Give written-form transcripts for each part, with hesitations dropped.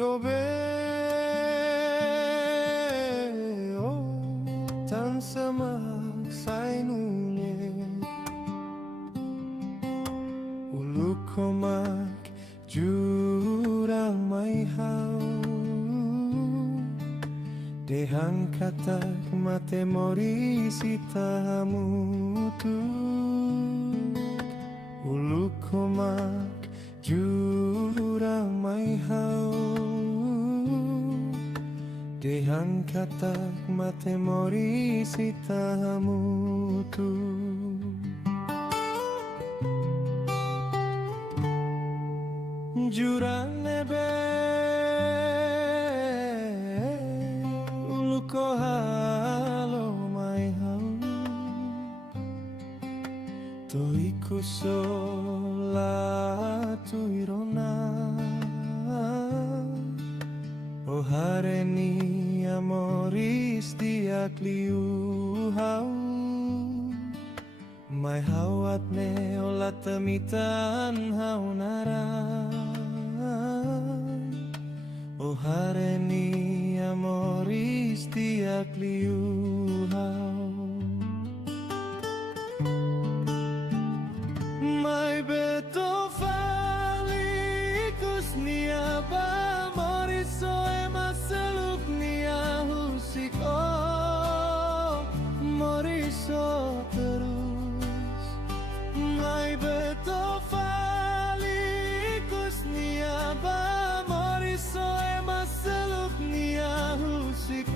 dobe tan semak sainunye ulu komak jurang mai hau dehang katak mate mori sitamu tu ulu komak jurang mai hau dehang katak mate mori sitamu tu jurang nebe ulu ko halo mai hau to iku sola tu irona o hareni amoris diak liu hau mai hawat ne ola temitan hau nara o hareni amoris diak liu hau mai beto falikus nia ba moriso ema seluk nia husik moriso terus mai beto falikus nia ba moriso ema seluk nia husik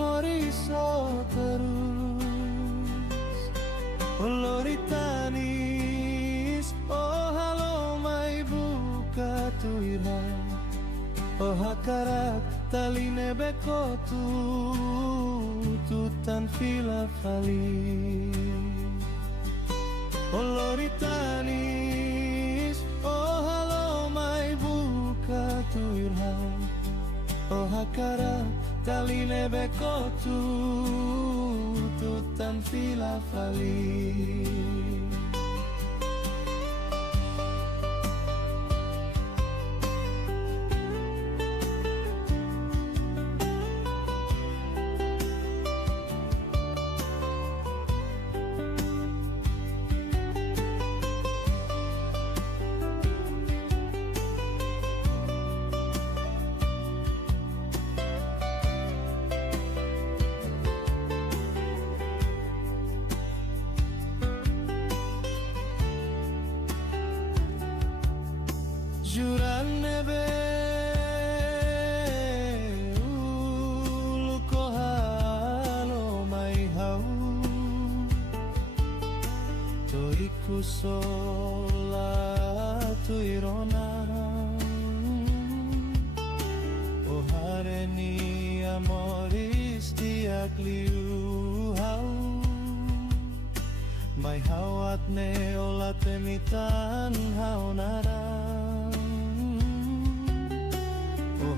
moriso terus oloritanis oh halo mai buka tuira oh hakarak taline bekotu tutan fila fali oloritanis oh halo mai buka tuira oh hakarak taline bekotu tutan fila fali juran nebe ulu ko halo mai hau to iku sola tu irona o hareni amoris diak liu hau mai hawat ne ola temitan hau nara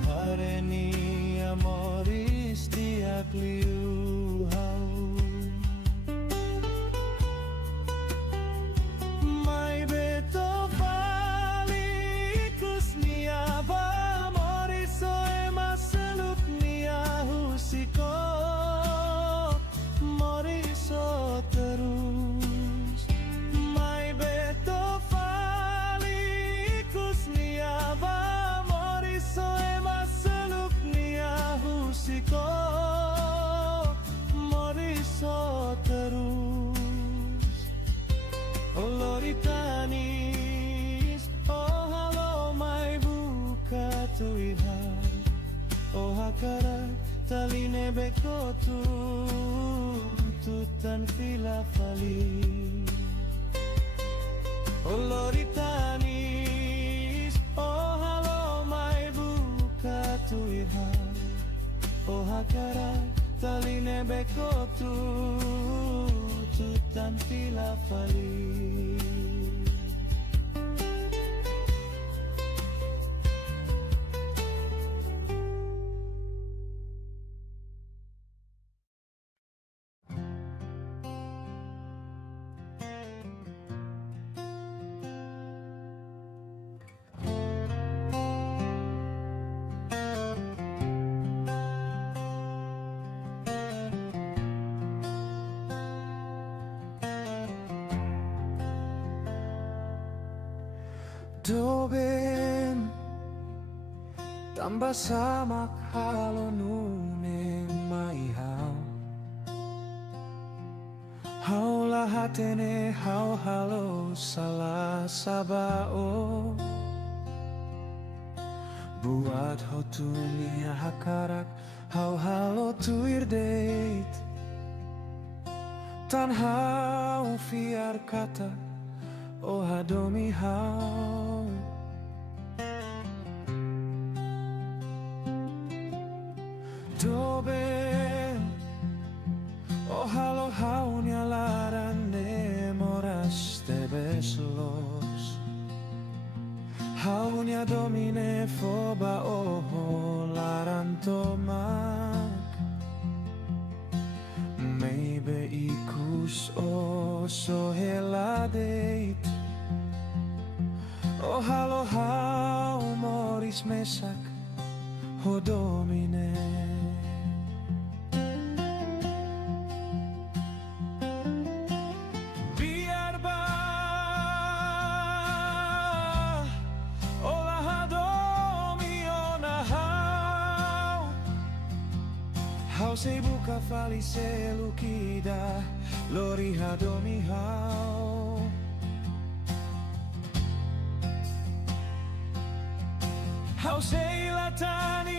hareni amoris diak liu hau mai beto falikus nia ba moriso ema seluk nia husiko moriso terus mai beto falikus nia ba husiko moriso terus oloritanis oh halo mai buka tuiha oh hakarak taline bekotu tutan fila fali oloritanis oh halo mai buka tuiha oh hakarak taline bekotu tutan fila fali Doben tambah samak halo nunen maihaw. Hau lahatene hau halo salah sabao. Buat ho tunia hakarak hau halo tuir date. Tan hau fiar kata oh hadomi hau. Doben oh halo hau nyalaran de moras te beslos. Hau nya domine foba oh laran tomak. Maybe ikus o so heladeit. O halo hau moris mesak ho domine. Biar ba olah ha domi ona hau. Hau sei buka fali se lukida lori ha domi hau. Hau sei latanis,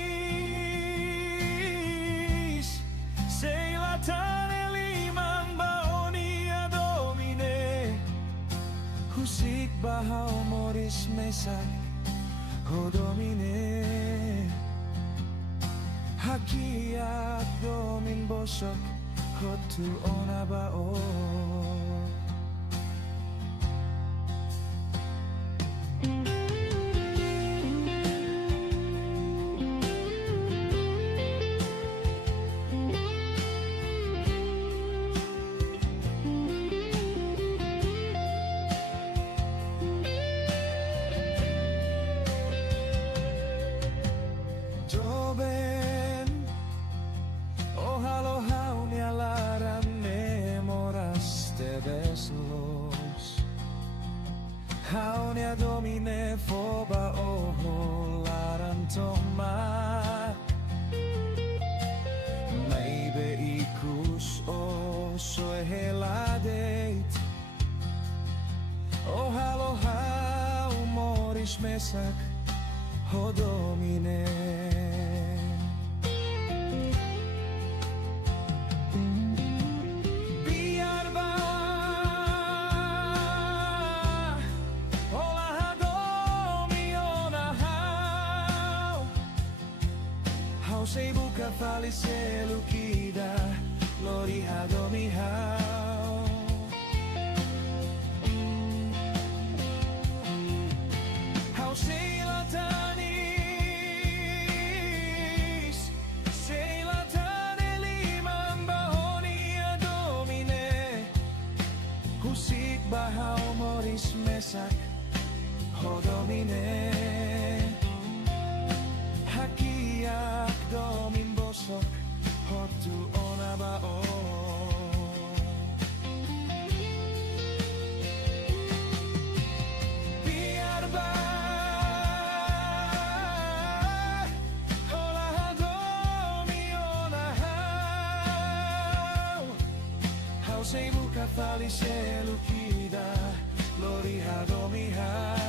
sei latane limang baoni a domine. Husik bahau moris mesak ho domine. Hakiak domin bosok hotu ona bao. Hau nya domine foba oh laran tomat. Maybe ikus o so heladeit. Oh halo hau moris mesak ho domine. Sei buka fali se lukida lori ha domi hau. Hau sei latanis, sei latane limang bahoni a domine. Husik bahau moris mesak ho domine. Hakiak domin bosok hotu ona bao. Biar ba olah domi ona hau. Hau sei buka fali se lukida lori ha domi hau.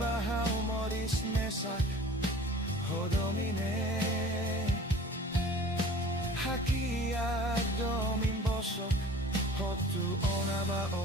Bahau moris mesak ho domine. Hakiak domin bosok hotu ona bao.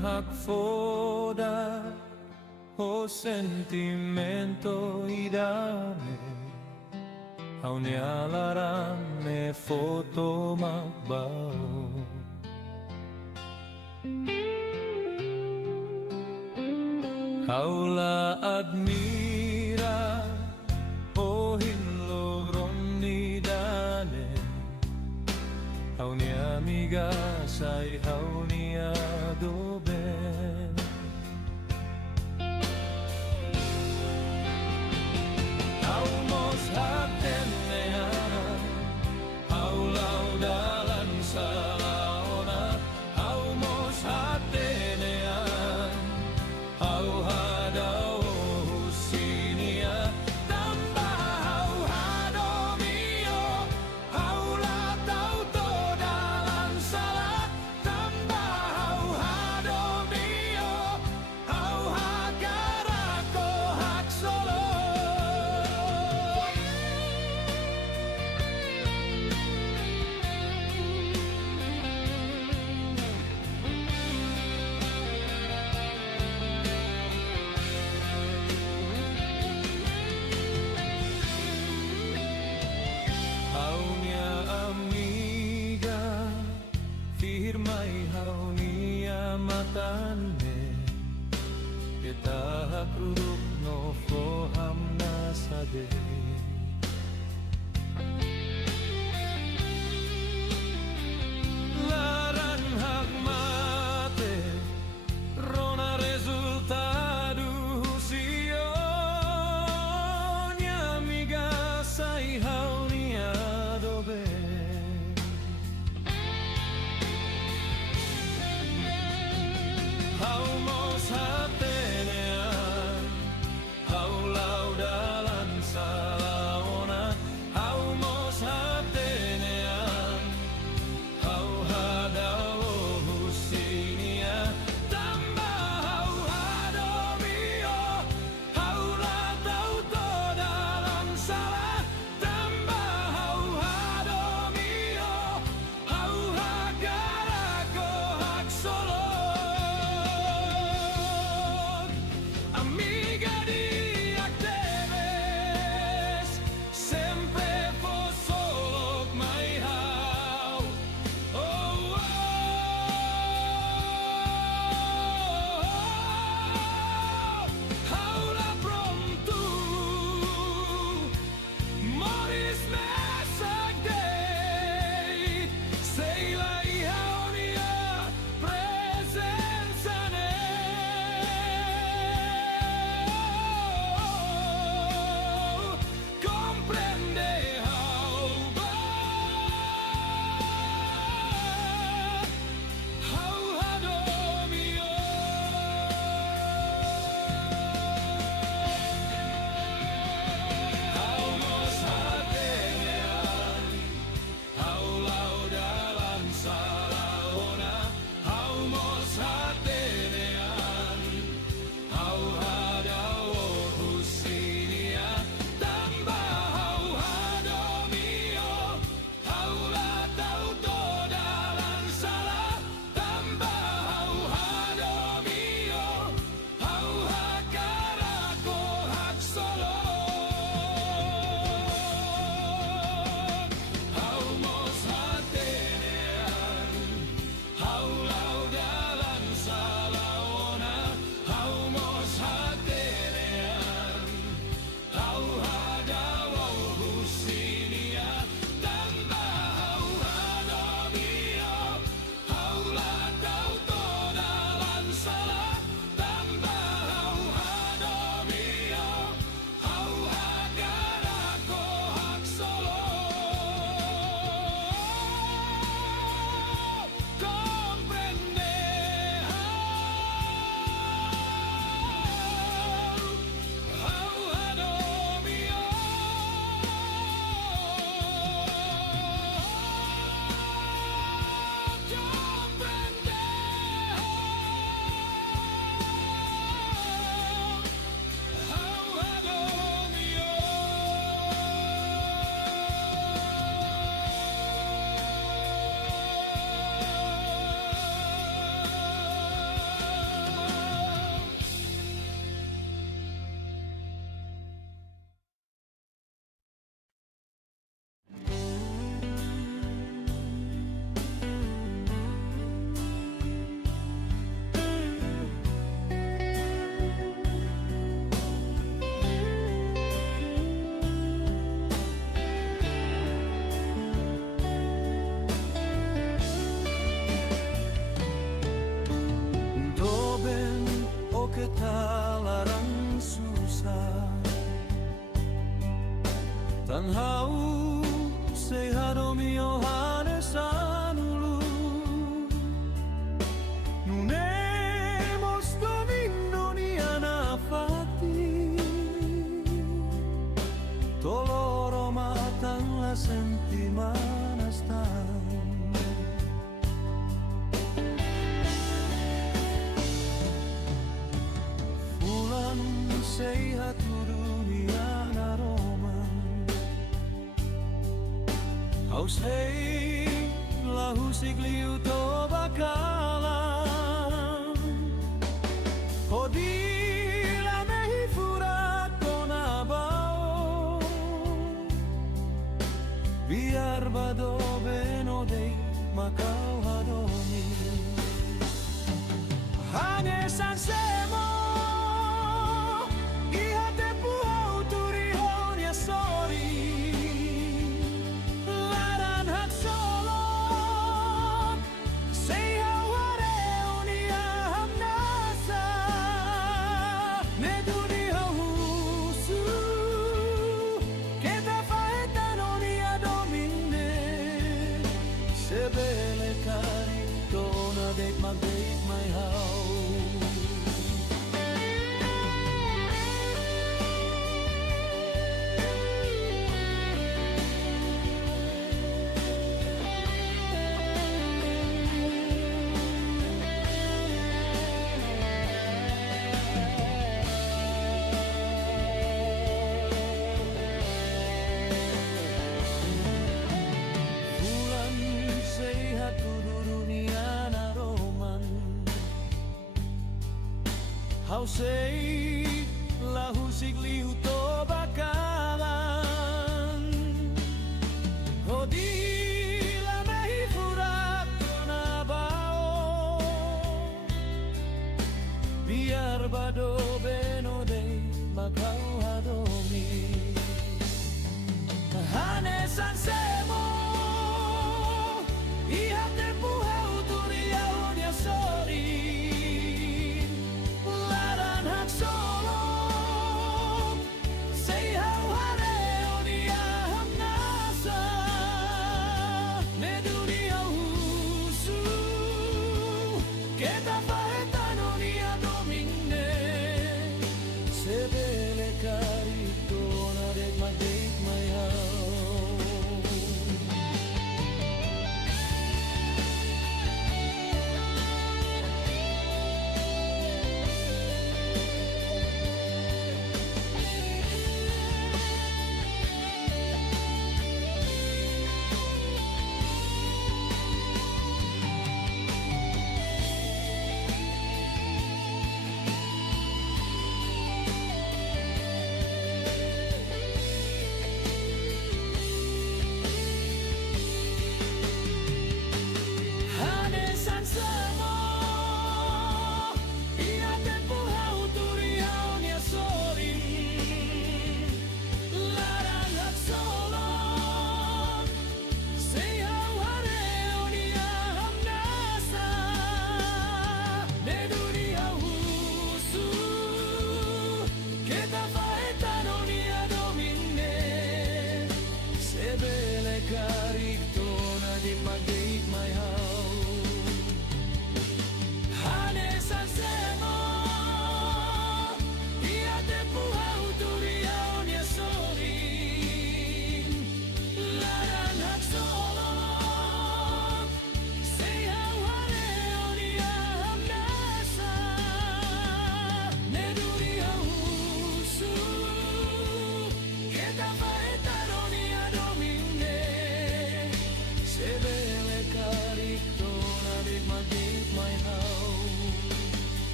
Hak foda o sentimento idame Haunialaran me foto magbao Haula admira o hinlogron ni dane Hauni amiga say hauni adoben Haumos hatenea Haulau dalan salaona Haumos hatenea Hau hadau sinia Tamba hau hadomio Hau latau to dalan salah Tamba hau hadomio Hau hagarako hak solo Haunia amiga firmai haunia matane Kita hakruruk no foham nasade Laran hak mate Rona resultado Sionya amiga say haunia dobe Haumos hatenean Haulau dalan sa Tanhau sehadomi Yohanesan ulu Nunemos domindonia nafati Toloro matang la sentimanastan Fulan sehat dunia naroman Haus hei lahu sigliu to bakalan Hodila mehi furat kona bao Biar bado beno dei makau hadomi Hane sansemo Ihate puhau turihon ya sorry Sebele kari dona date my house Hausei lahu sigliu to bakalan Hodila mehi furak na bao Biar bado beno dei makau hadomi Hane sansemo Ihate puhau turiaon ya sorry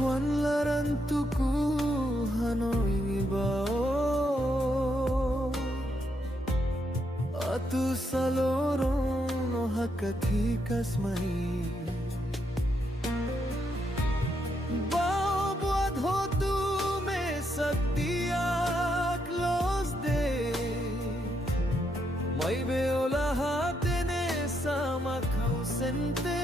Wanlaran tuku Hanoi bao Atu salorong no hakatikas mai Bao buat hotu me saktiak los de May beola hatene sama kausente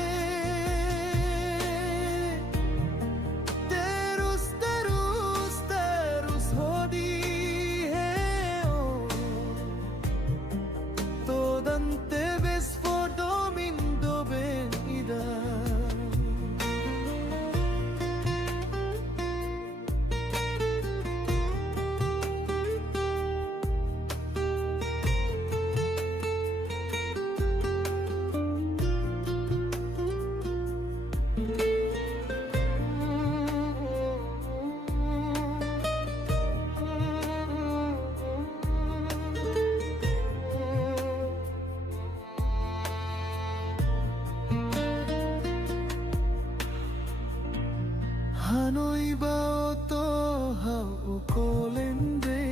Hanoi bao to hau ukolende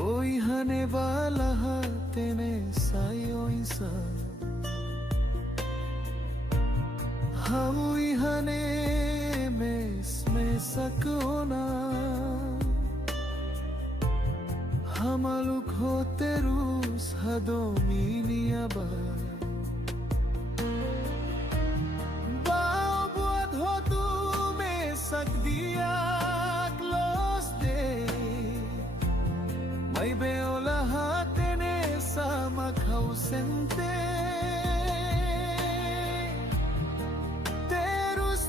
Oi hane wala hatene sayo insa Haui hane mes me sakona Hamaluk hoterus hadomini abar Sakdiak los de May beola hatene sama kausente Terus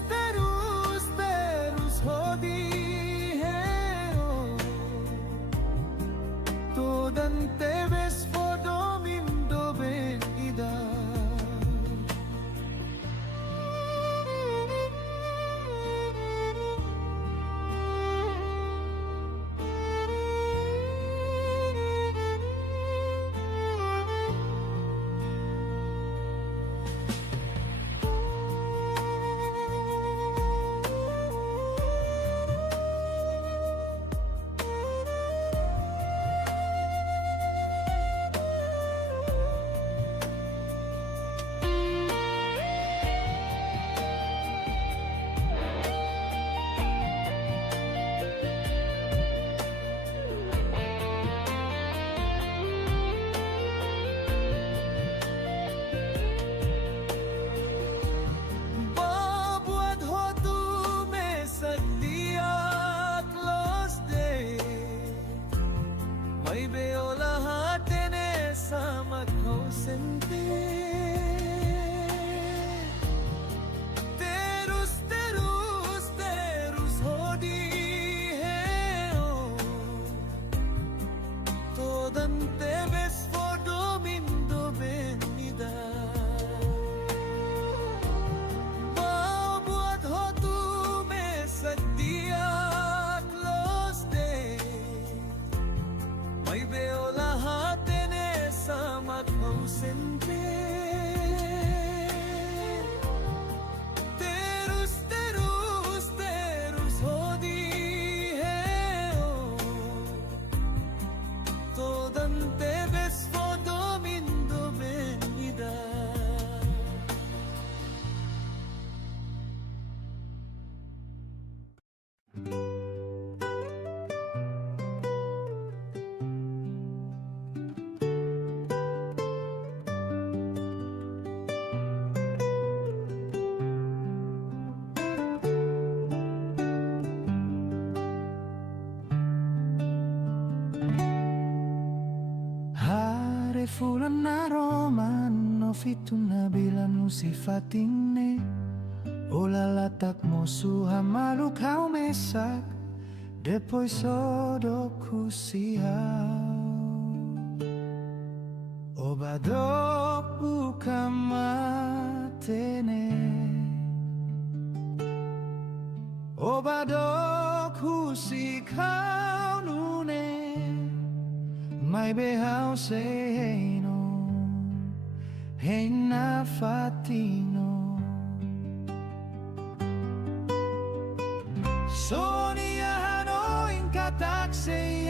hodi heo Todan tebes fodomin doben ida May beola hatene sama kausente Terus hodi heo Todan tebes fodomin doben ida Mau buat hotu me sakdiak los de May beola hatene sama kausente Terus hodi heo Todan tebes fodomin doben ida Fulan na roman no fituna bilan no sifatine Ola latak mo suha maluk hau mesak Depois sodo kusiau Obadok buka matene Obadok husikau nune Mai behau sei no Hey na fatino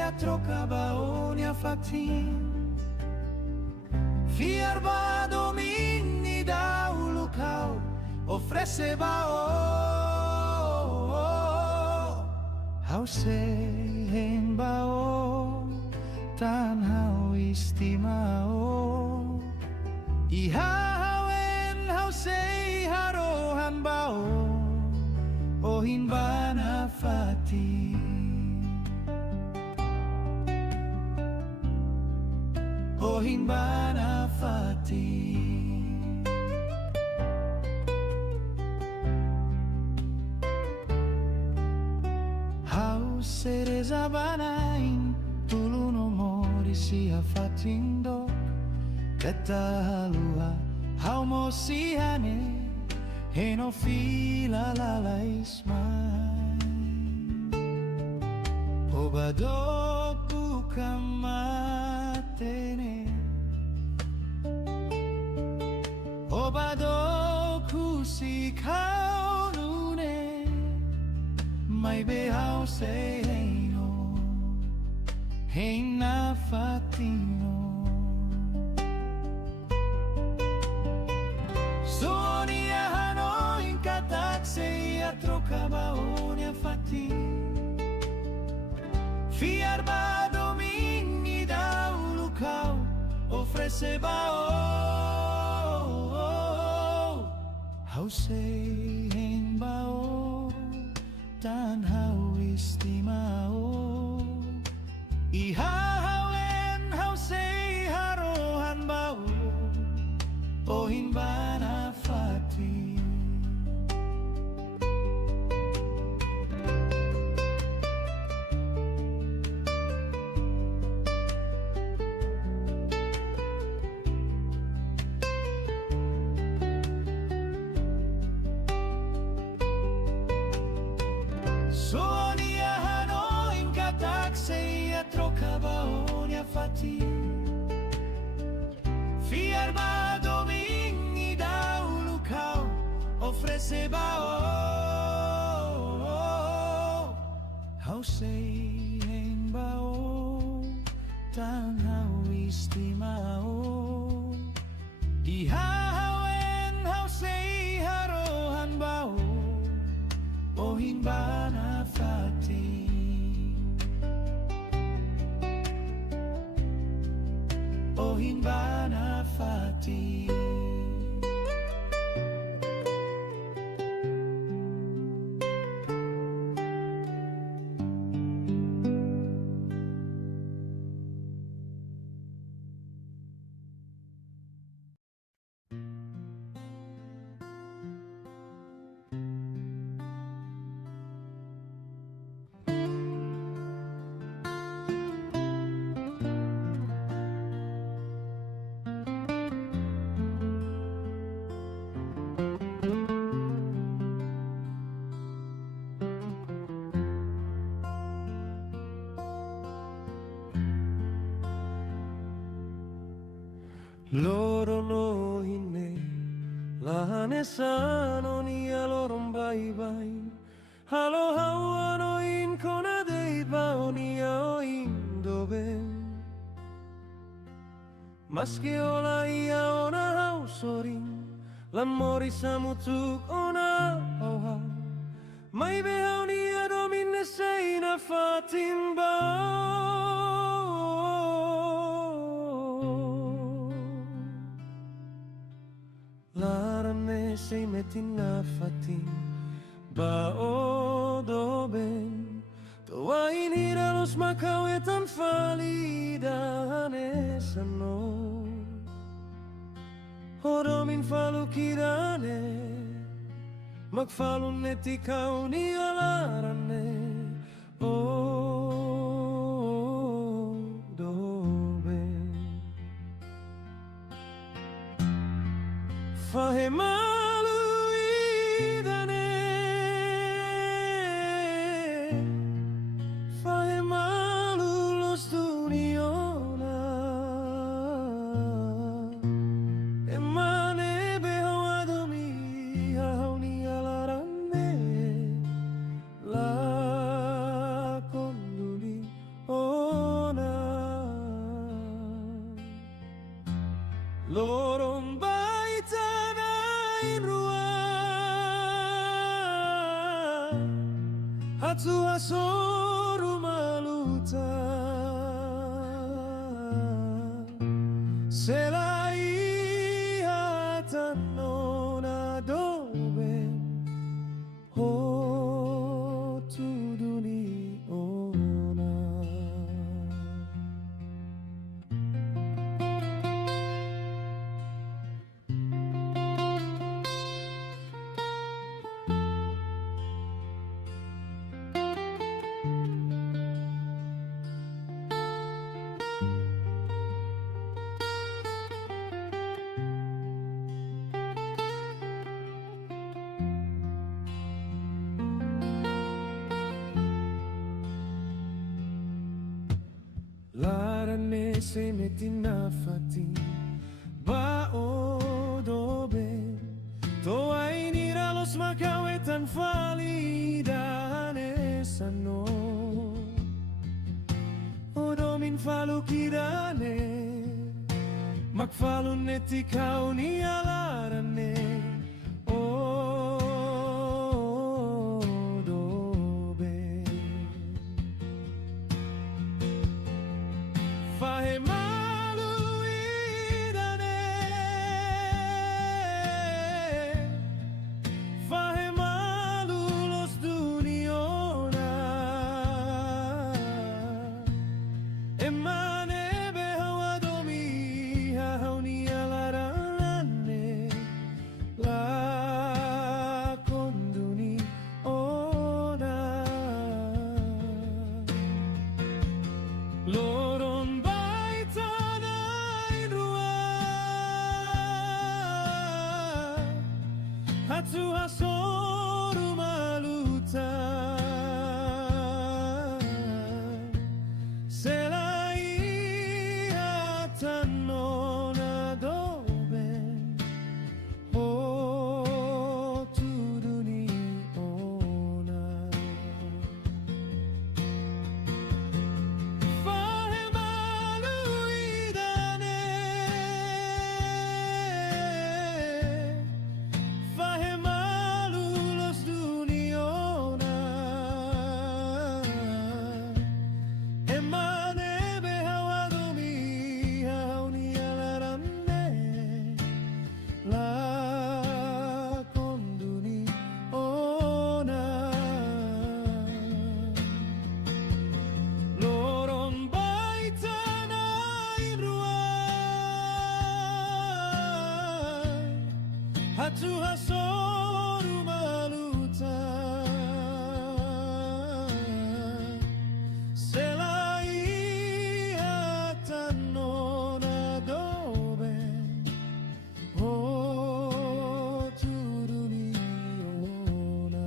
a trocava ogni fatin Fiar ba domini da un local Ofrece ba Hau sehen ba Tan hau istimao Ihahawen hau sei harohan ba Ohin ba na fatin Ohin bana fati Hau sereza banain Tulu no mori siya fatindo Kata halua Hau mo sihane Heno fila lala ismay Obado bukan matene Obado kusi kau nune Mai behau se heino Heina fatino Sonia hano in katak se a trocava onia fatin Fiar ba domini da un local Ofrece ba Hau sei hen bao Tan hau istimao Ihahawen hau sei harohan bao Ohin bana fati Sonia hano in katak sei a trocava ogni fatin Fiar ba domini da un local Ofrece ba Hau sei hen ba Tan hau istimao Ihahawen hau sei harohan ba Ohin bana fati Ohin bana fati Loro no hinne lahane sano ni aloron bai bai Halo hawa no in kona dei bao ni ao in doben Maski ola ia ona hau soring Lamori samutuk ona oha Mai behau ni adomine sei na fatin bao Larame sei metin na fatin ba o doben Toa inira los macau e tan falida nesano Odomin falu kirane Magfalun neti kau ni alarane o doben Fahemalu idane Fahemalu los duniona Emane beho adomi hauni alarane La konduli oh nain rua Hatsu hasoru maluta Selai hatan no nadoben Ho tuduni ona Larane se metina fatin ba odobe to ainira los macawetan falidane sano odomin falukidane makfalun netikau ni alarane Fahe malu idane Fahe malu los duniona Emane behawa domi hauni alarane La konduni ona Loron Hatsu hasoru maluta Selai hatan no nadoben Ho tuduni ona Fahe malu idane Fahe malu los duniona Emane behawa domi hauni alarane La konduni ona Loron baitana iruai Hatsu hasoru maluta Selai hatan no nadoben Ho tuduni ona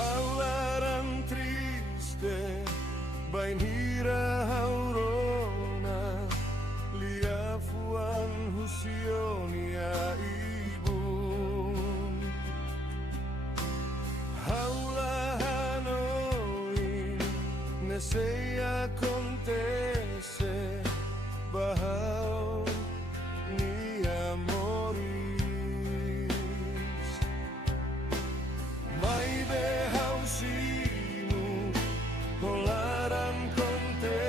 Halaran triste Bain hira haurona Lia fuan husionia ibun Haula hanoin Neseia contese Bahau ni amoris Mai behau simu Kolaran konte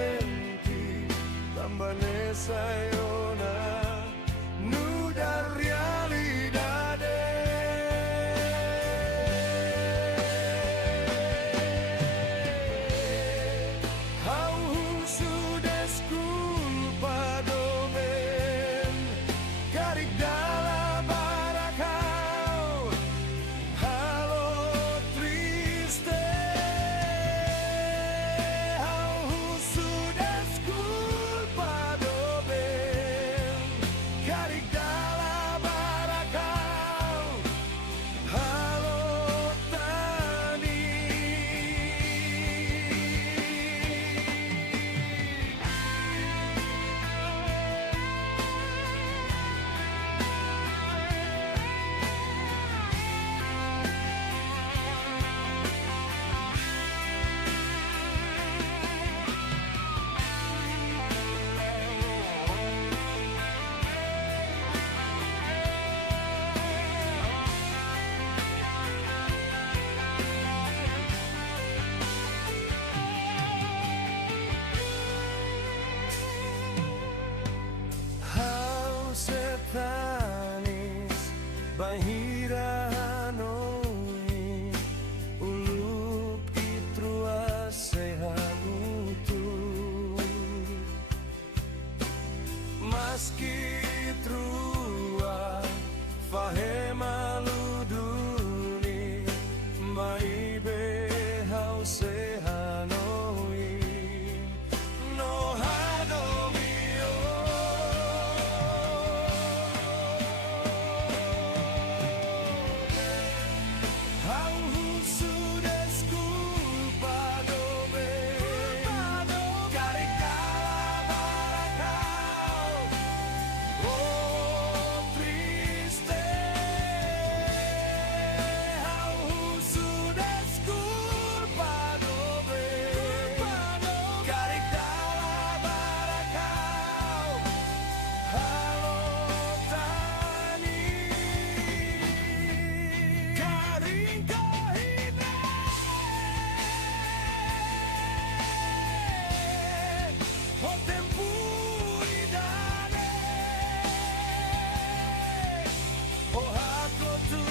tu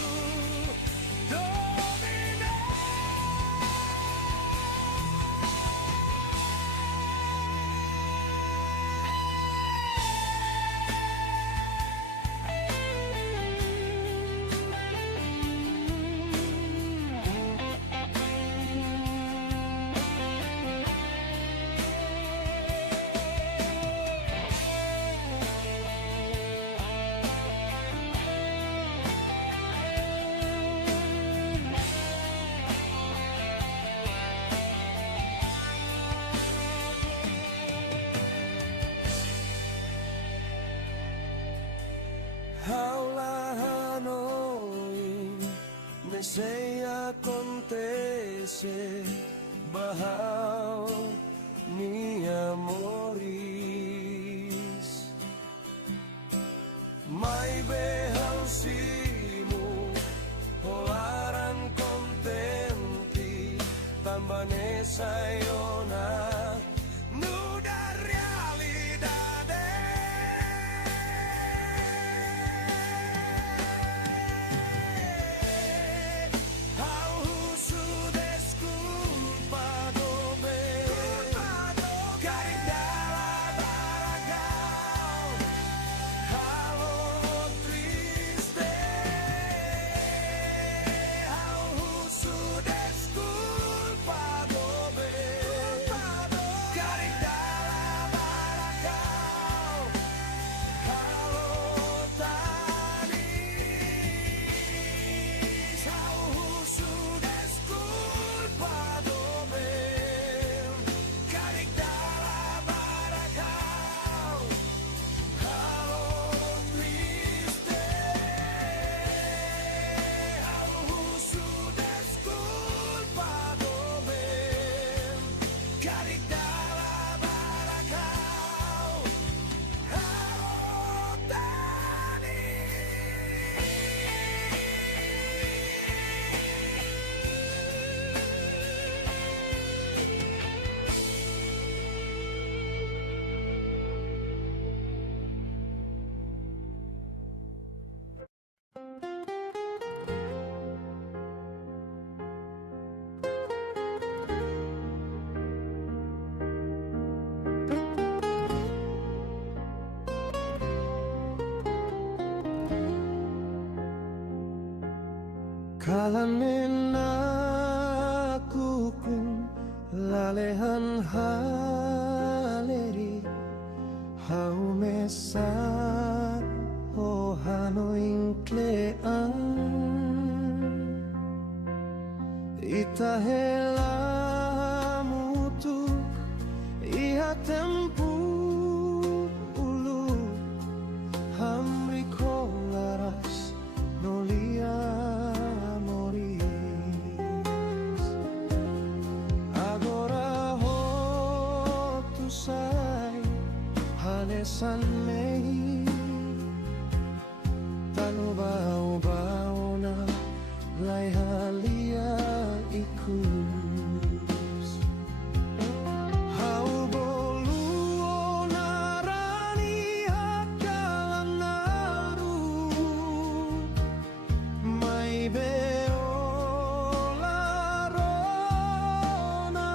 domina. Haulah Hanoi, Nesea Contese, Bahau mi amoris. Mai behau simu, Holaran contenti, Tambane sayona, nuda realidade. Kalamin aku kun lalehan haleri haumesat o Hanoi klean itahela mutuk iha tempu ulu hamri kolaras nolia San Mei Tanu bau-bau na Lai halia ikus Hau bolu narani hakalan naru Mai beola rona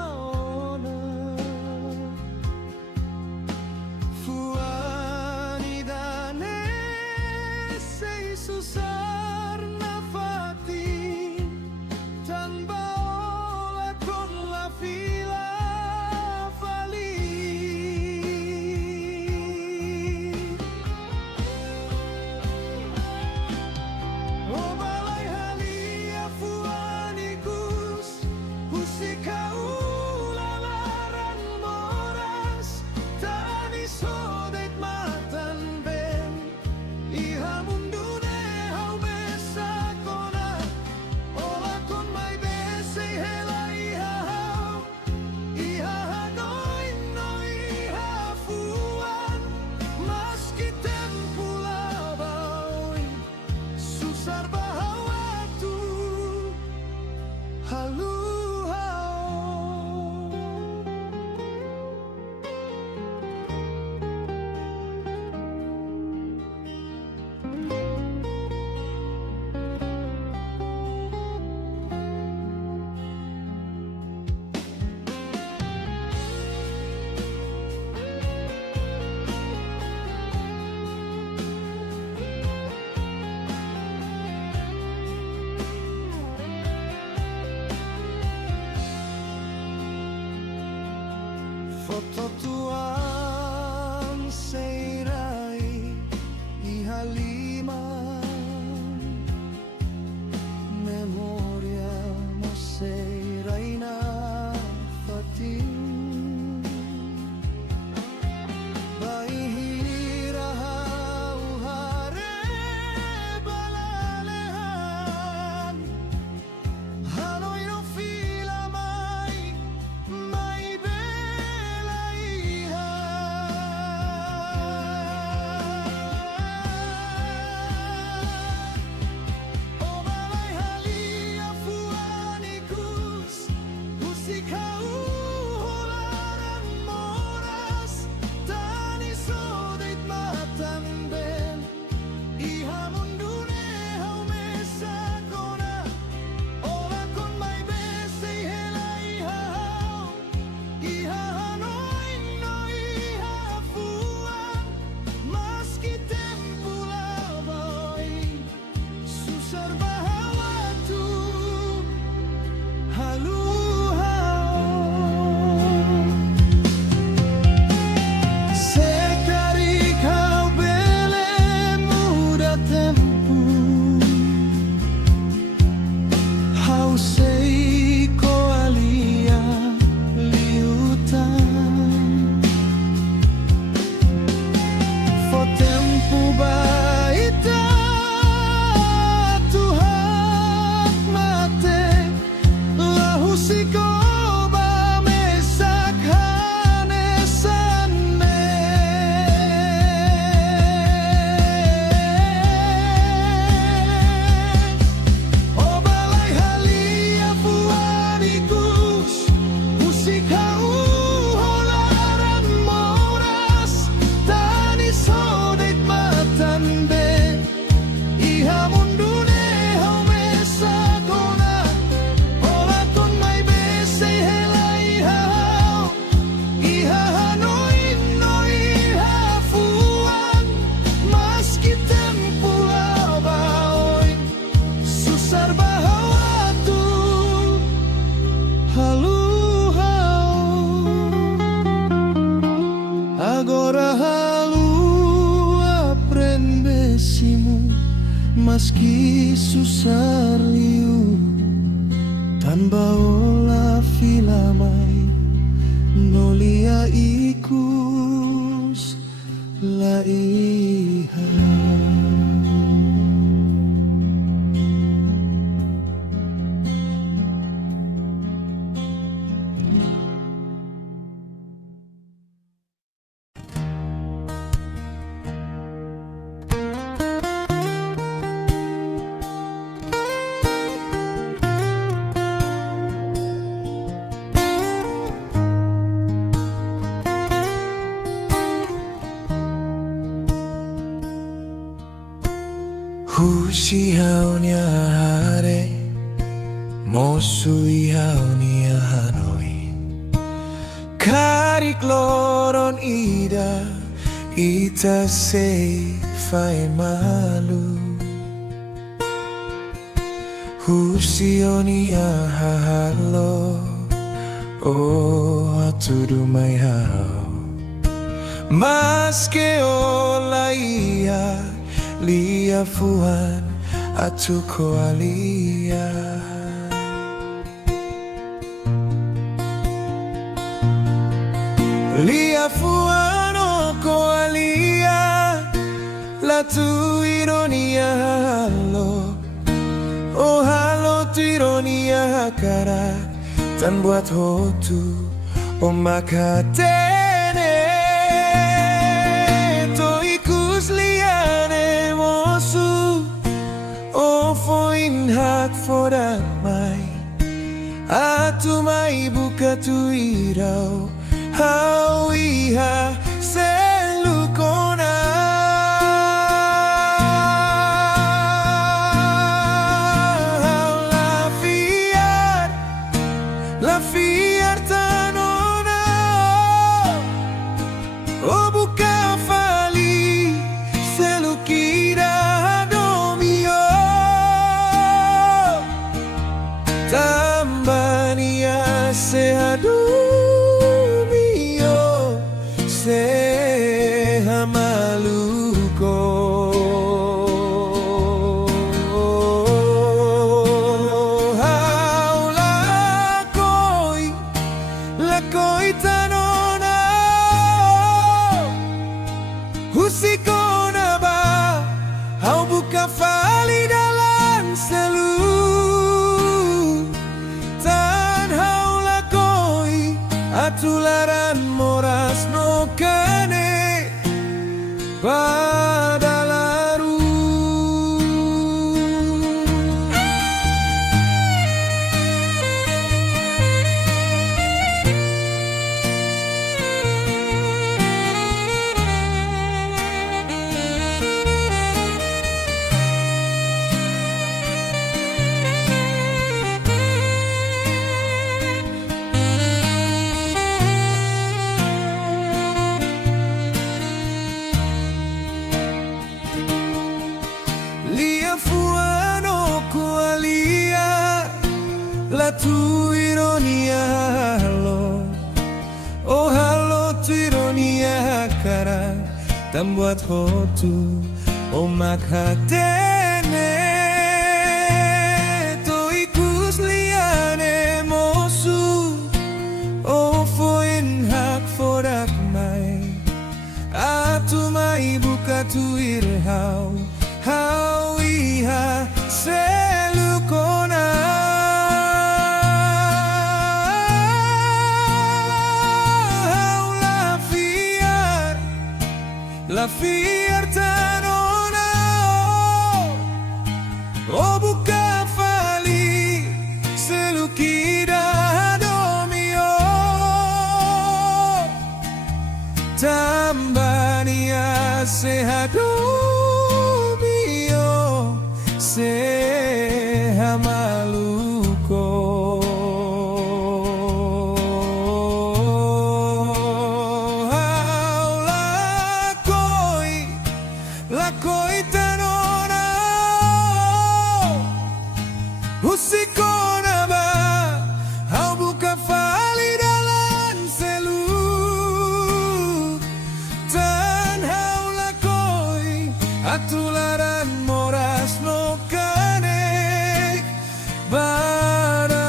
ona susar nafati tanpa olah con la fila fali o balai halia fuanikus usika ulalaran moras tani sodet matan ben iha mundu how foto tuan seirai ihalima memoria moseirai na fatin Meski susah liu tanpa olah filamai nolia ikus laiha. Husihau nia hare mosuihau nia Hanoi karik loron ida ita sei fai malu husio nia halo oh atudu mai hao mas que ola ia lia fuan atuko alia lia fuan oko alia la tu ironia halo oh halo tu ironia cara tan buat hotu o makatene to ikus liane mosu o foin hak fodan mai atu mai buka tu irau hau iha selukona la fiar tanona o buka fali selukira domio tambania se adumio kafali dalam selu tan haula koi atularan moras no kane badalaru. La tu ironia halo, oh halo tu ironia cara tambuat hotu o makhatene to ikus liane mosu o foin hak fodak mai atu mai buka tu irhau hau iha selukona. La fiertanona o buka fali selukida domio tambania sehadomio sehamaluko. La coitanona usikona ba hau buka fali dalam selu tan hau la koi atularan moras no kane badalaru.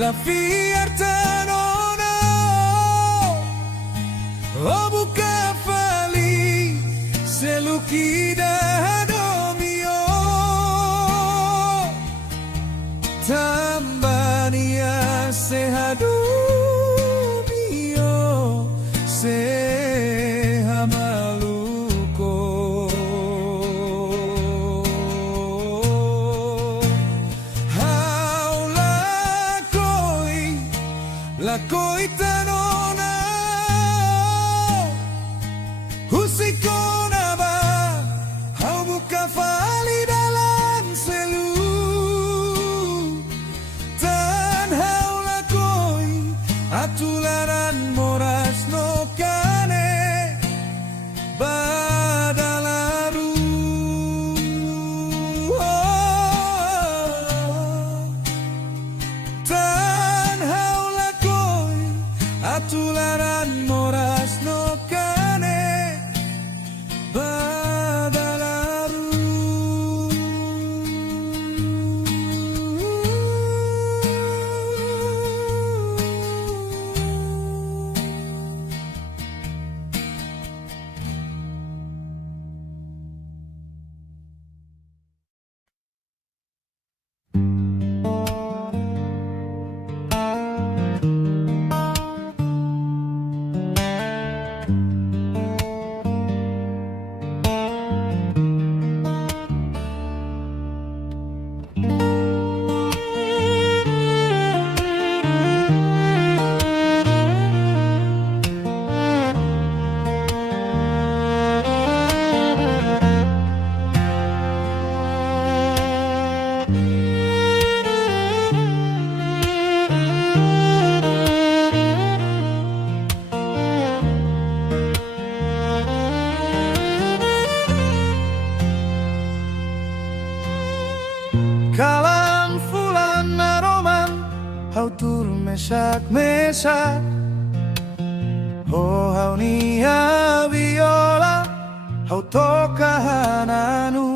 La fiertanona o buka fali selukida domio tambania sehadomio sehamaluko. La coitanona usikona ba hau buka fali dalam selu tan hau la koi atularan moras no kane badalaru. Atularan moras no kane badalaru. Kalam fulan naroman hau tur mesak oh hau nia viola hau toka hananu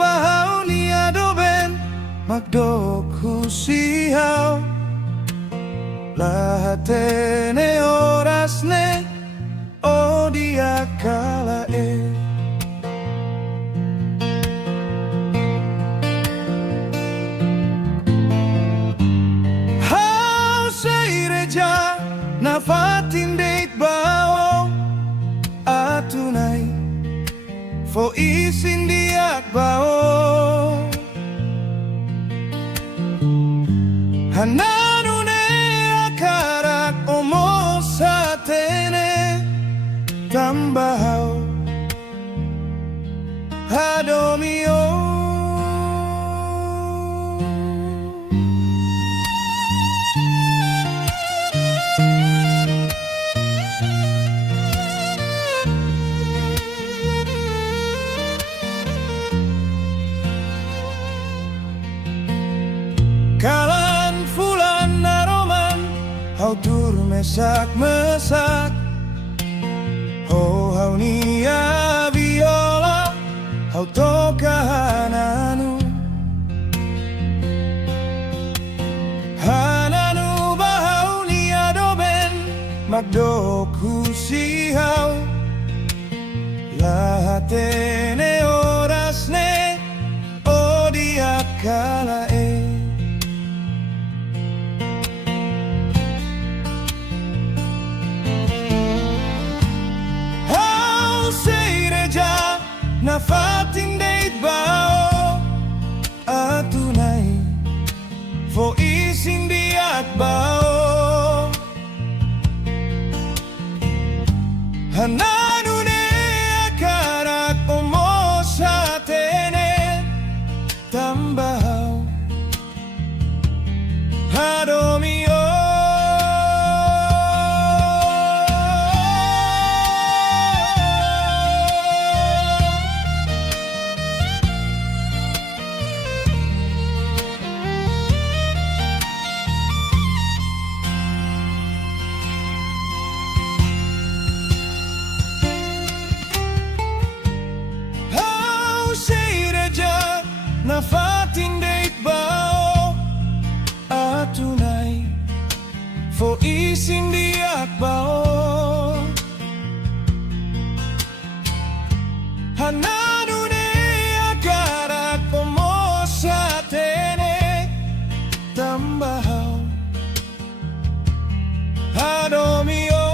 bahau nia doben magdokusihau lahatene orasne odia kalae hau seireja nafatin date bao atunai fo isin diak bao hananune akarak omosatene tambahau hadomio kalan fulan naroman hau tur mesak-mesak oh hau nia viola hau toka hananu bahau nia doben magdokusihau lahatene orasne odia kalae nafatin date bao atunai fo isin diak bao hananune akarak omosatene tambahau hadomio nafatin date bao atunai fo isin diak bao hananune akarak omosatene tambahau hadomio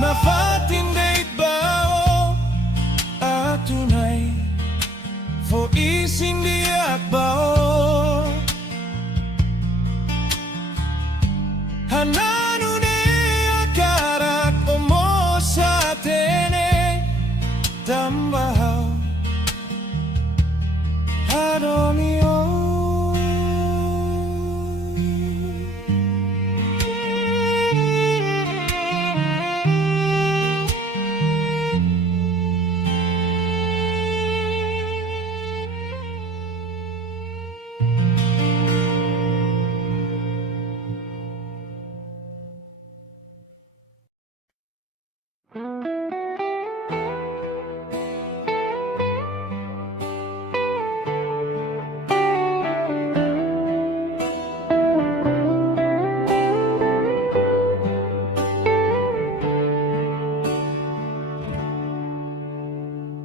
nafatin date bao atunai fo isin diak bao hananune akarak omosatene tambahau hadomio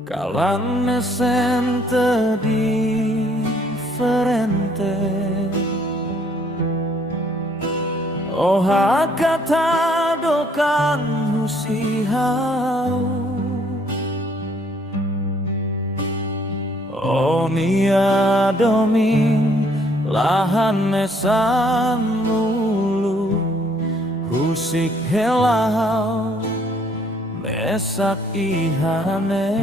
Kalan sente differente oh hakata dokan husihau oh nia domin lahan nesan mulu husik helau mesak ihane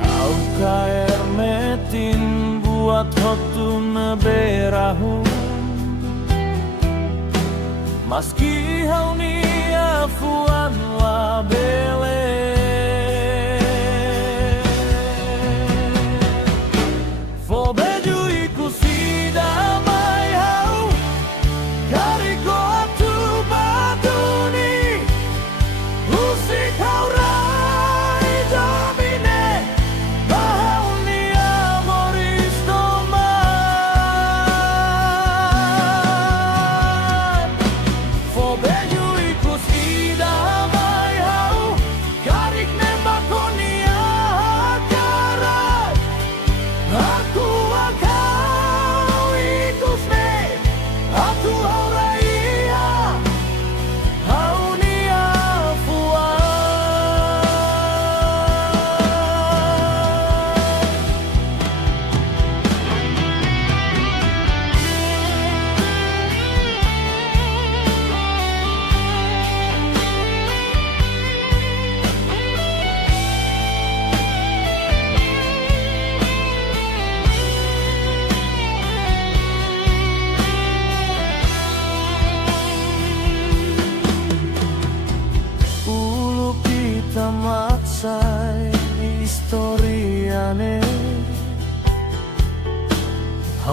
au kaer metin buat hotu neberahu maski hau nia fuan la bele fo beju iku sidamai hau kariko atu batuni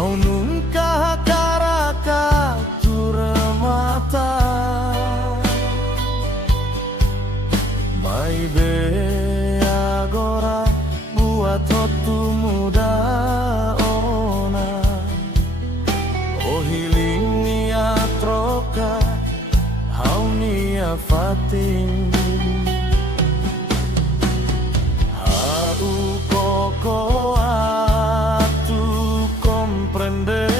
Hau nunca caraca turamata Mai be agora buat totu muda ona O hiling nia troca hau nia fatin Hau koko atu comprender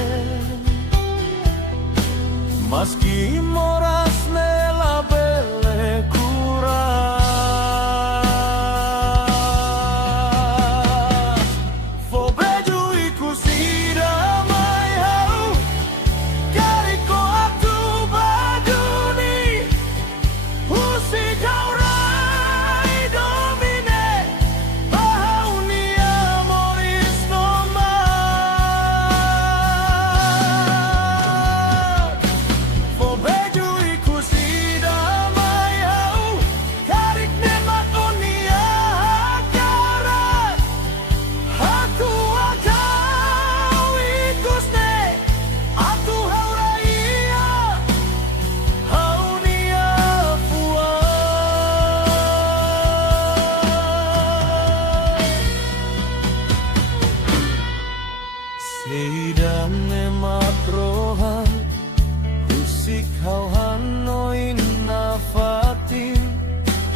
Meski moras nela bele curah Sedang emak rohan Husik hau hanoin nafati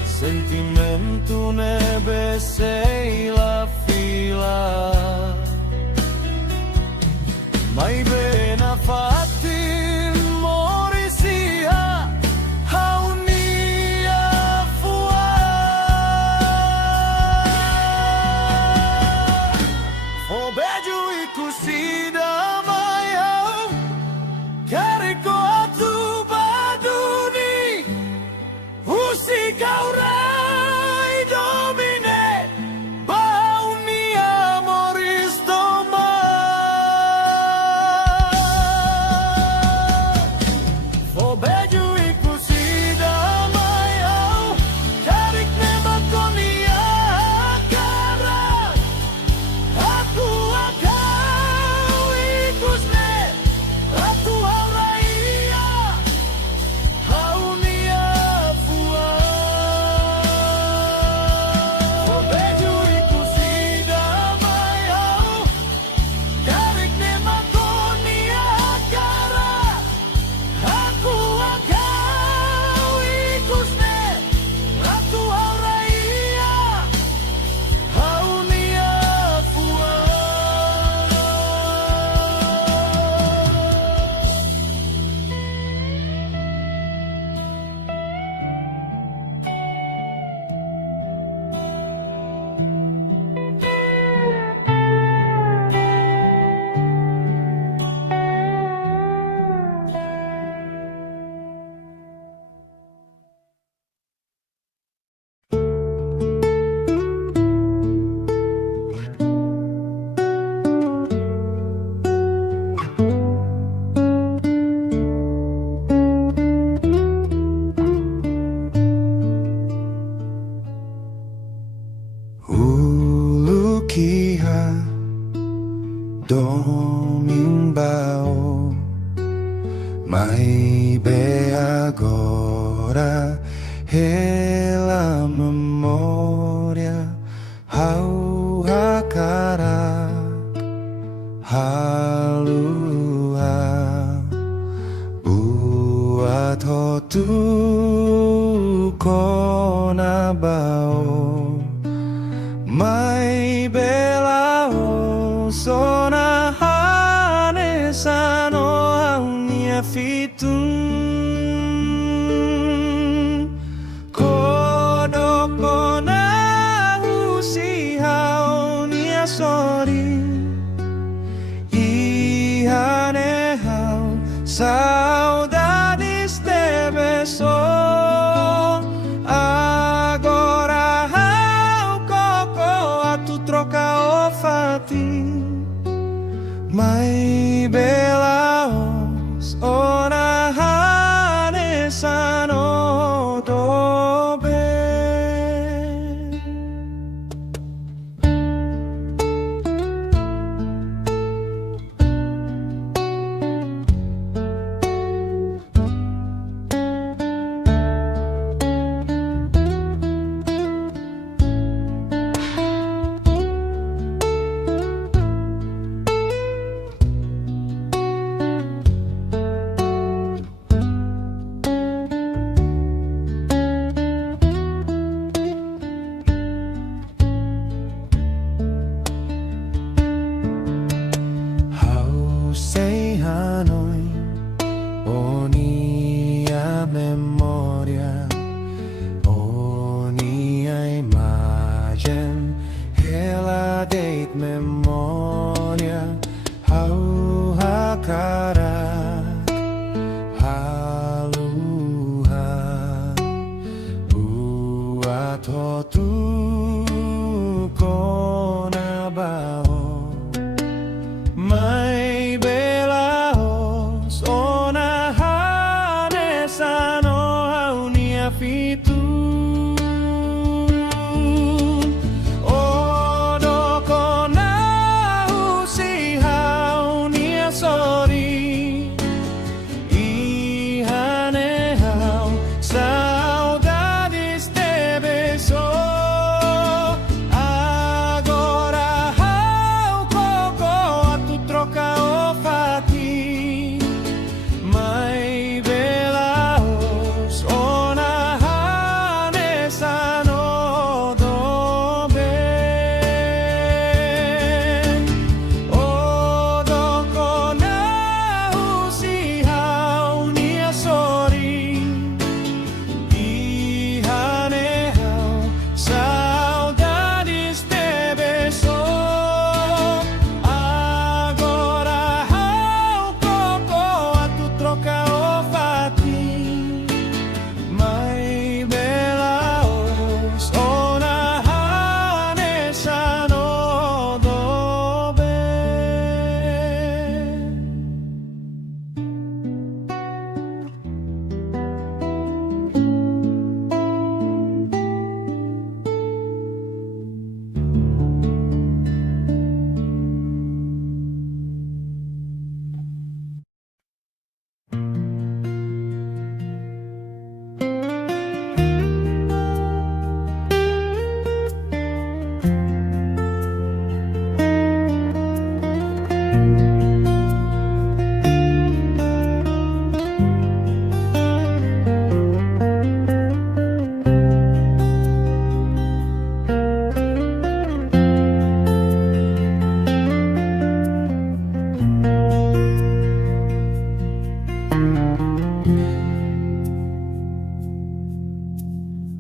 Sentimentu nebe seila fila Mai bena fatin morisia hau nia fua O beju iku sidamai hau Kariko atu baduni Usi kaurai domine Bau nia moris toma O beju iku sidamai hau Karik nema konia kara Aku akau ikusne Ratu hauraia Haunia fua O beju iku sidamai hau Karik nema konia kara Aku akau ikusne Ratu hauraia Haunia fua Ulukiha domingbao Mai be agora hela memoria Hau hakara halua Buat hotu kona bao Mai belao sona hane sano haunia fitun Kodoko na husi haunia sori Ihane hau saudades de beso Agora hau koko to tu kona bao mai belaos ona hane sano haunia fitu odo kona usi haunia sorry ihane hau saudades te beso agora hau coco a tu troca o fati mai belaos ona hane sano do ben odo kona usi hau nia sorry ihane hau saudades te beso agora hau coco a tu troca o fati mai belaos ona hane sano do ben.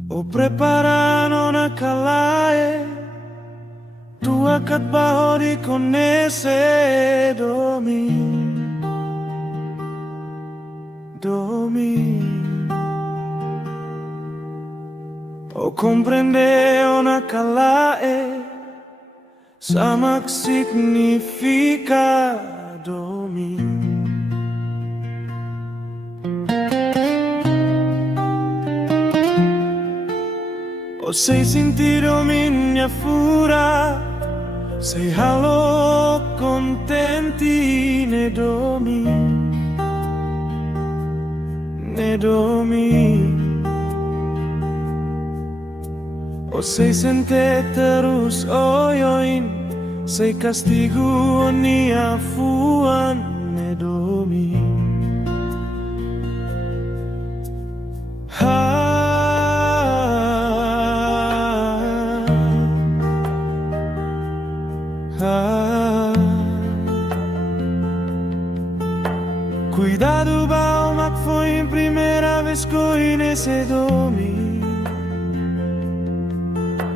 O preparano na kalae tu akat bahori conese domi o comprende ona kalae samak significa domi. O sei sentito minha fura, sei halo contenti ne domi. O sei sente terus oyoin, sei castigo nia fuan ne domi. Cuidado bao mak foi primeira vez que nesse domi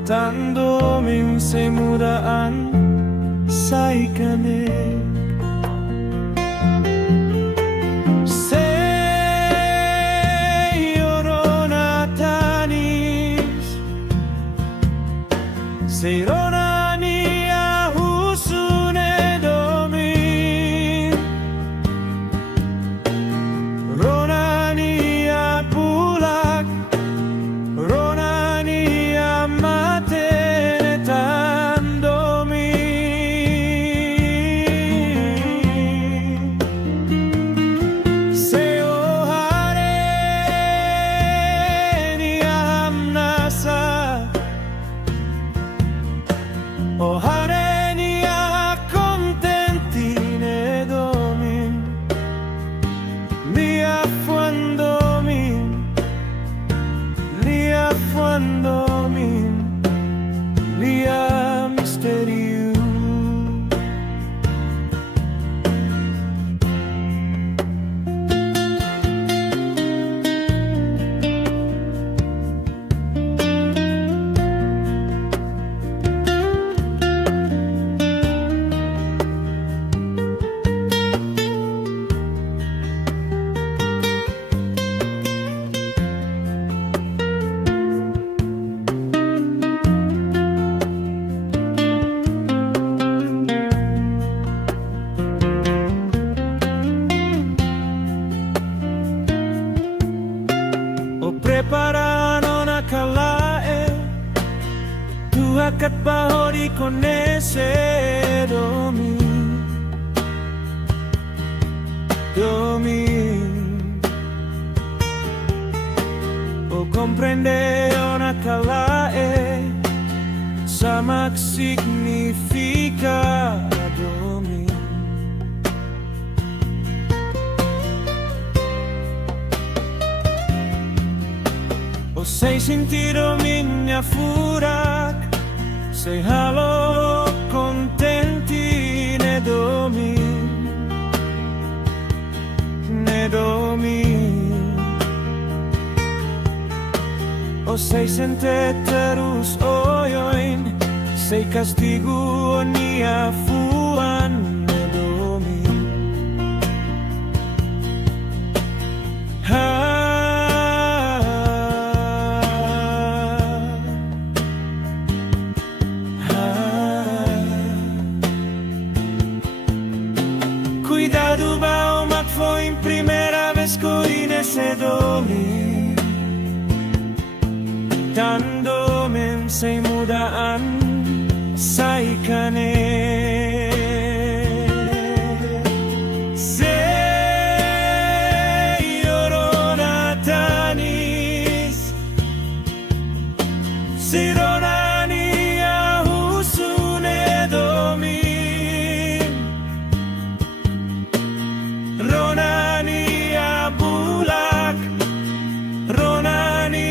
tan domi se mudaan sai kane sei orona tanis sei ronani ahusune domi ronani apulak ronani amatene tandomi se ohare ni amnasa ohare ni contentine domin Lia fuandomin, lia fuandomin, lia misteriu. Suakat baho di conesse domi O comprende una kalae Samak significa domi O sei sentito minha furak Sei halo contenti ne domi O sei sente terus oyoin Sei castigo nia fuan ne domi Cuidado bao mak foi en primera vez coin ese domi Dando men say mudaan say kane Say orona tanis Sironani ahusune domin Ronani abulak Ronani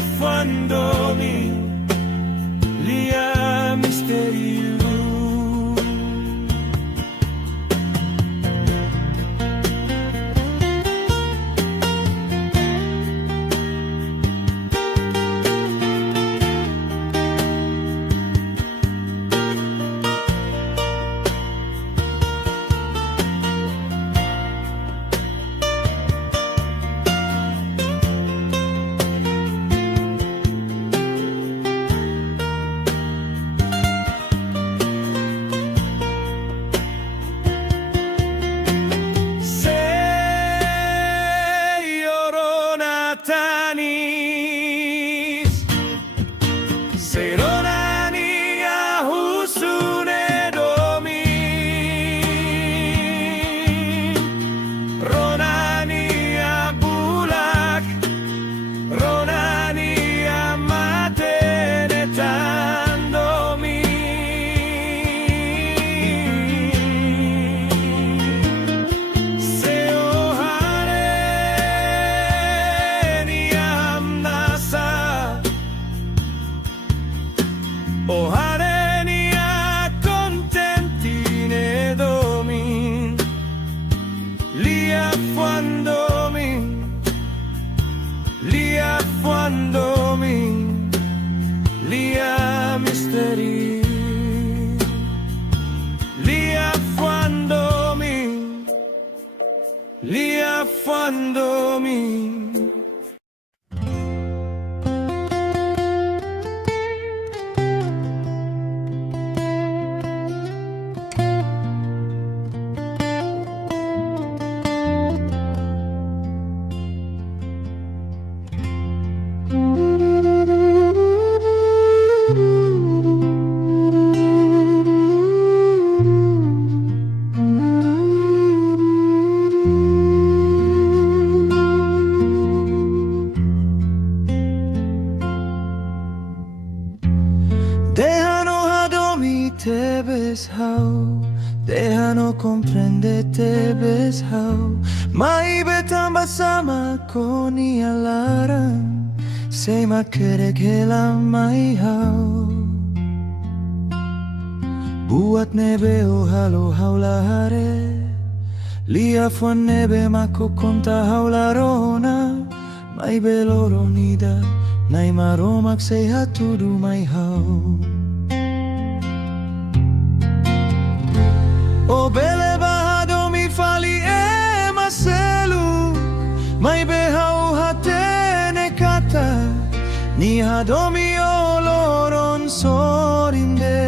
affandomi, lia misteriu. Lia affandomi. Te ves how, deja no comprende te ves how. Mai betamba sama koni alarang, say makere kela mai how. Buat nebe o halo haula hare, lia fuan nebe mako konta haula rona. Mai beloro nida, nai maromak say hatudu mai how. O belebahado mi fali e maselu May behau hatene kata Ni hadomi oloron sorinde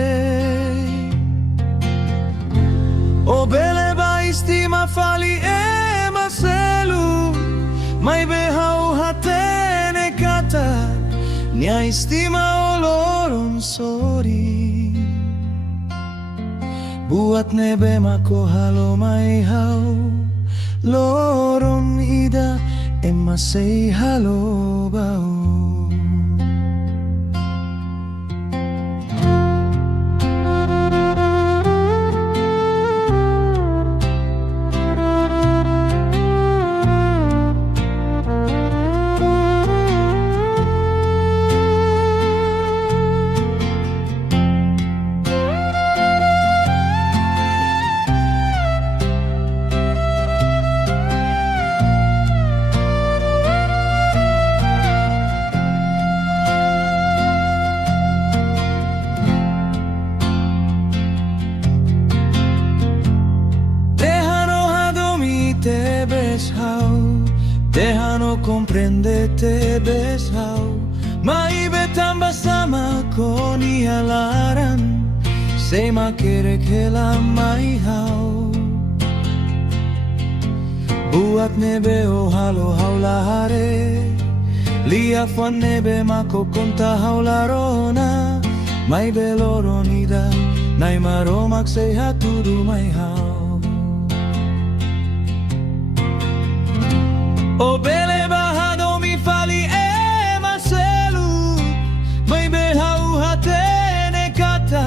O beleba istima fali e maselu May behau hatene kata Ni istima oloron sori Buat nebe mako halo mai hau Loron ida emma say halo bau Deja no comprende te besau Mai betamba sama koni alaran Sema kere kela mai hau Buat nebe o halo haulahare Lia fan nebe mako konta haularona Mai beloronida Nai maromak say hatudu mai hau O belebahado mi fali e maselu May behau hatene kata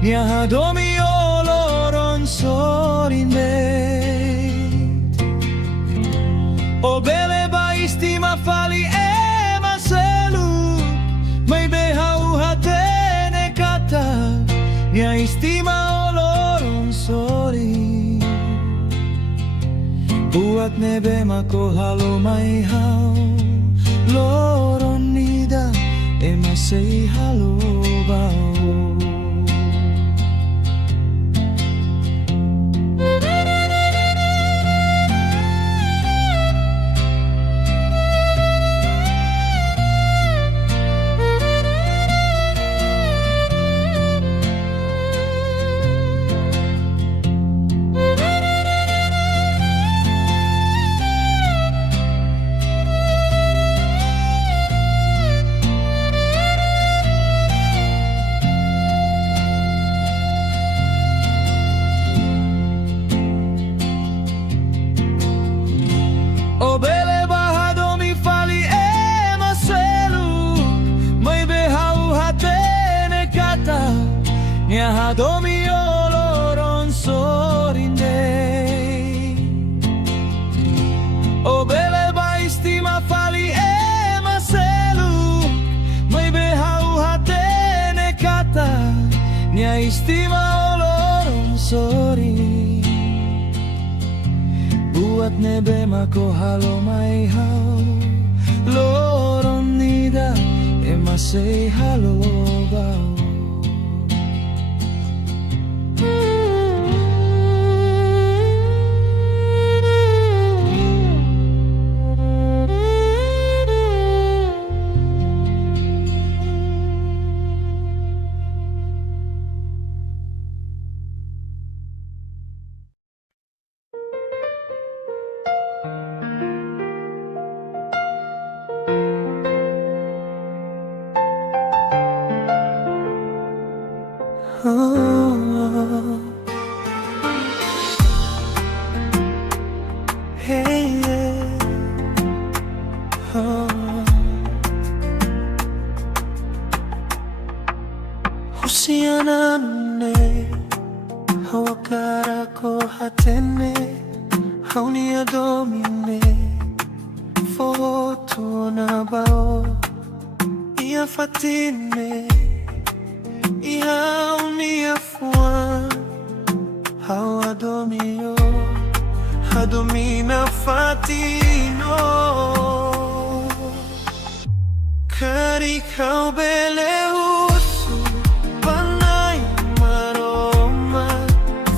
Nia hadomi oloron sorinde O beleba istima fali e maselu May behau hatene kata Nia istima oloron sori Buat nebe mako halo mai hau Loron nida ema say halo bau O belebahado mi fali e maselu May behau hatene kata Nia hadomi oloron sorinde O beleba istima fali e maselu May behau hatene kata Nia istima oloron sori Buat nebe mako halo mai hau Loron nida ema say halo bau Husiana nune hawakara ko hatene haunia domine foto na bao ia fatine ia unia fua hawa domio hadomina fatino kari kau beleu Panay maroma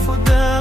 foda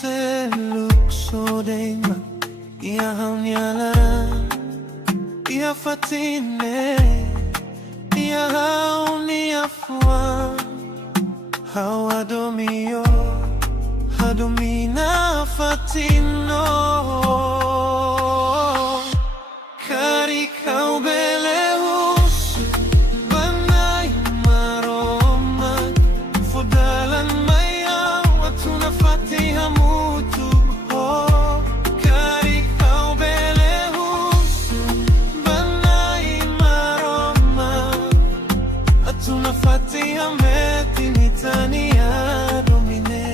seluk-sodeng Ia haunyalara Ia fatine Ia haunia fua Hawadomio Hadomina fatino Kari kau belehus Banai maroma Fodalan maya Watuna fatiha mutu oh Kari kau belehus Banai maroma Watuna fatiha meti mitania domine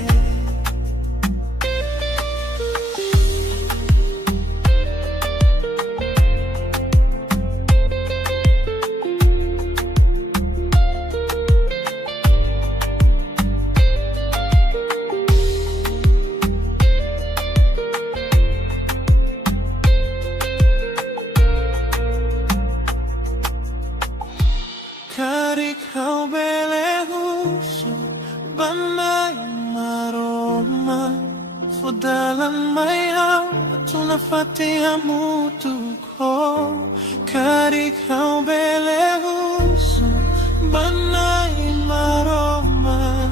Kari kau belehus Banai maroma Fodalan maya Tuna fatiha mutuko Kari kau belehus Banai maroma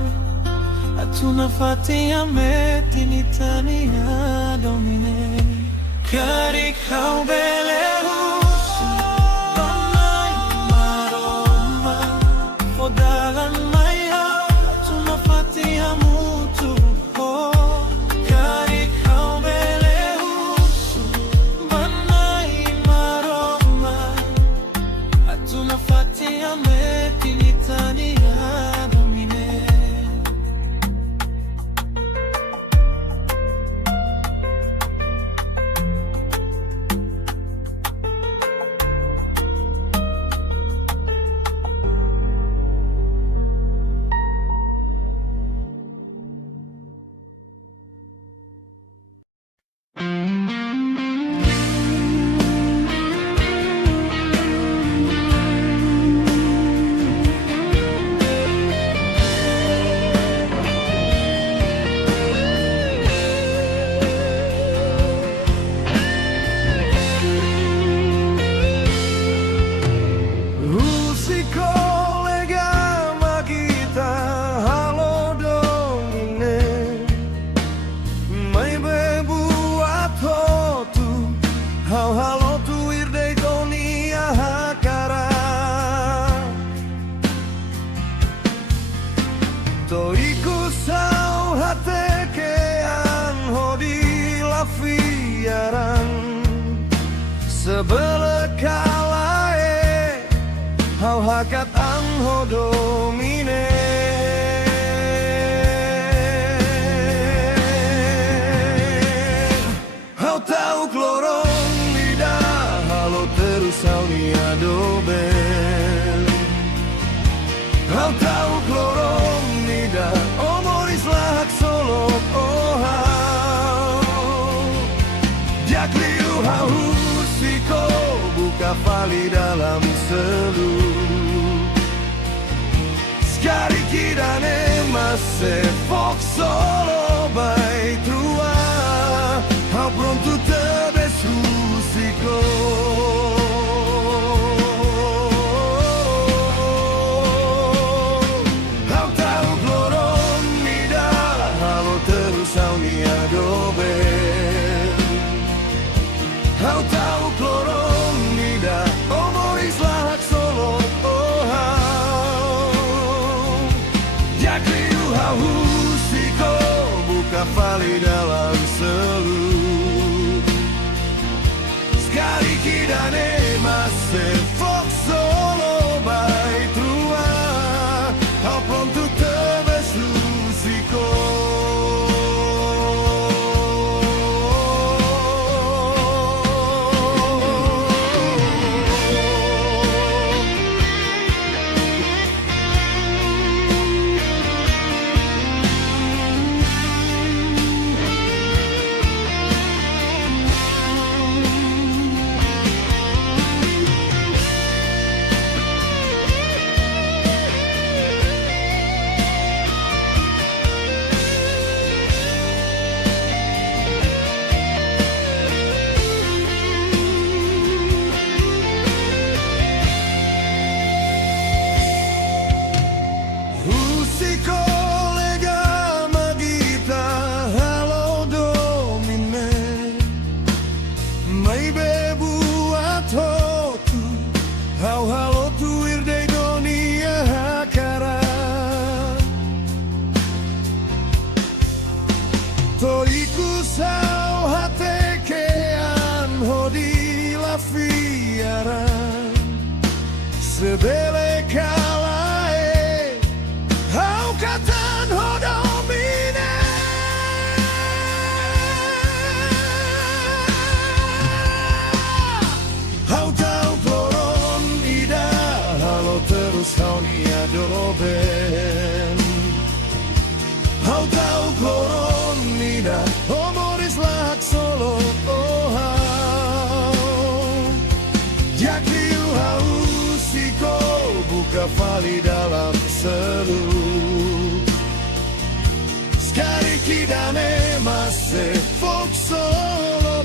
Tuna fatiha metinitania domine Kari kau belehus Dalam maya Tuna fatiha mutu oh Kari kau belehus Banai maroma Tuna fatiha metinitania domine Sebelekalae Hau hakat angho domine Hau tahu klorong lidah Halo terus hau niadoben Hau tahu klorong lidah Omoris lahak solok oh hau Jakliu hau Siko buka vali dalam seluk Sekali kidane masse foc solo by trua Hau pronto te besusiko Hau tahu kloron nida Halo terus hau niadobe Hau tahu kloron nida Omoris lahak solo oh hau Jakliu hau husiko buka vali dalam seluk Sekali kidane masse foc solo by trua Hau pronto te besusiko May bebuat hotu Hau halotu irdei donia hakaran Toriku sao hatekean hodi la fiaran Sebele kalae Hau katan hodomine Hau tau kloron ida Halo terus hau niadoben Hau tau kloron ida Homoris lahak solo ohau Jakliu hau siko Buka vali dalam seru Sekali kidane mase Fok solo